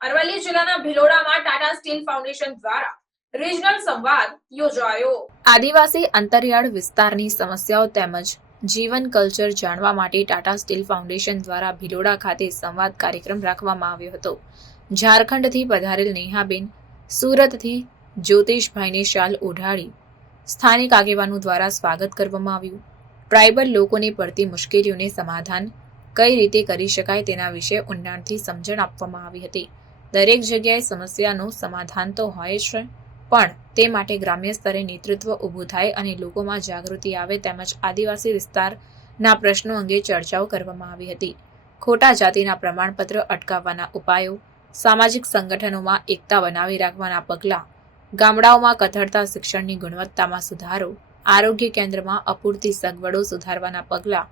અરવલ્લી જિલ્લાના ભિલોડામાં Tata steel foundation દ્વારા regional સંવાદ યોજાયો। આદિવાસી અંતરિયાળ વિસ્તારની સમસ્યાઓ તેમજ જીવન કલ્ચર જાણવા માટે ટાટા સ્ટીલ ફાઉન્ડેશન દ્વારા ભિલોડા ખાતે સંવાદ કાર્યક્રમ રાખવામાં આવ્યો હતો। ઝારખંડથી પધારેલ નેહાબેન, સુરતથી જ્યોતિષભાઈને શાલ ઓઢાડી સ્થાનિક આગેવાનો દ્વારા સ્વાગત કરવામાં આવ્યું। ટ્રાઇબલ લોકોને પડતી મુશ્કેલીઓને સમાધાન કઈ રીતે કરી શકાય તેના વિશે ઊંડાણથી સમજણ આપવામાં આવી હતી। દરેક જગ્યાએ સમસ્યાનું સમાધાન તો હોય છે, પણ તે માટે ગ્રામ્ય સ્તરે નેતૃત્વ ઊભું થાય અને લોકોમાં જાગૃતિ આવે તેમજ આદિવાસી વિસ્તારના પ્રશ્નો અંગે ચર્ચાઓ કરવામાં આવી હતી। ખોટા જાતિના પ્રમાણપત્ર અટકાવવાના ઉપાયો, સામાજિક સંગઠનોમાં એકતા બનાવી રાખવાના પગલાં, ગામડાઓમાં કથળતા શિક્ષણની ગુણવત્તામાં સુધારો, આરોગ્ય કેન્દ્રમાં અપૂરતી સગવડો સુધારવાના પગલાં,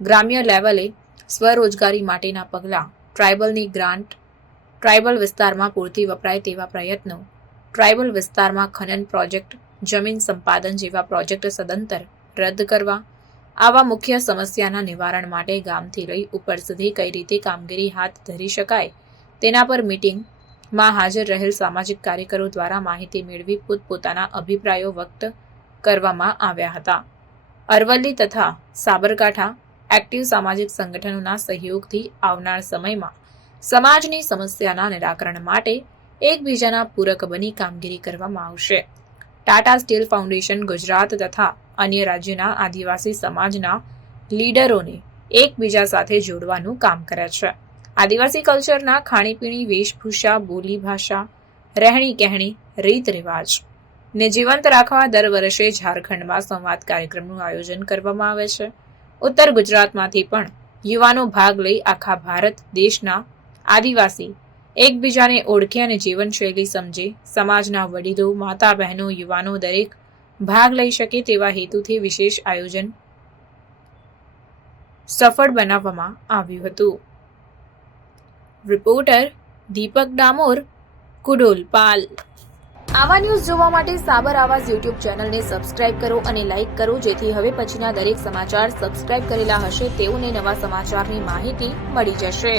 ગ્રામ્ય લેવલે સ્વરોજગારી માટેના પગલાં, ટ્રાઇબલની ગ્રાન્ટ, ટ્રાઇબલ વિસ્તારમાં પૂરતી વપરાય તેવા પ્રયત્નો, ટ્રાઇબલ વિસ્તારમાં ખનન પ્રોજેક્ટ, જમીન સંપાદન જેવા પ્રોજેક્ટ સદંતર રદ કરવા, આવા મુખ્ય સમસ્યાના નિવારણ માટે ગામથી લઈ ઉપર સુધી કઈ રીતે કામગીરી હાથ ધરી શકાય તેના પર મીટિંગમાં હાજર રહેલ સામાજિક કાર્યકરો દ્વારા માહિતી મેળવી પોતપોતાના અભિપ્રાયો વ્યક્ત કરવામાં આવ્યા હતા। અરવલ્લી તથા સાબરકાંઠા એક્ટિવ સામાજિક સંગઠનોના સહયોગથી આવનાર સમયમાં સમાજની સમસ્યાના નિરાકરણ માટે એકબીજાના પૂરક બની કામગીરી કરવામાં આવશે। ટાટા સ્ટીલ ફાઉન્ડેશન ગુજરાત તથા અન્ય રાજ્યના આદિવાસી સમાજના લીડરોને એકબીજા સાથે જોડવાનું કામ કરે છે। આદિવાસી કલ્ચરના ખાણીપીણી, વેશભૂષા, બોલી ભાષા, રહેણી કહેણી, રીત રિવાજ ને જીવંત રાખવા દર વર્ષે ઝારખંડમાં સંવાદ કાર્યક્રમનું આયોજન કરવામાં આવે છે। ઉત્તર ગુજરાતમાંથી પણ યુવાનો ભાગ લઈ આખા ભારત દેશના આદિવાસી એકબીજાને ઓળખે અને જીવનશૈલી સમજે, સમાજના વડીલો, માતા બહેનો, યુવાનો દરેક ભાગ લઈ શકે તેવા હેતુથી વિશેષ આયોજન સફળ બનાવવામાં આવ્યું હતું। રિપોર્ટર દીપક ડામોર, કુડોલપાલ। આવા ન્યૂઝ જોવા માટે સાબર આવાઝ યુટ્યુબ ચેનલને સબસ્ક્રાઇબ કરો અને લાઇક કરો, જેથી હવે પછીના દરેક સમાચાર સબસ્ક્રાઇબ કરેલા હશે તેઓને નવા સમાચારની માહિતી મળી જશે।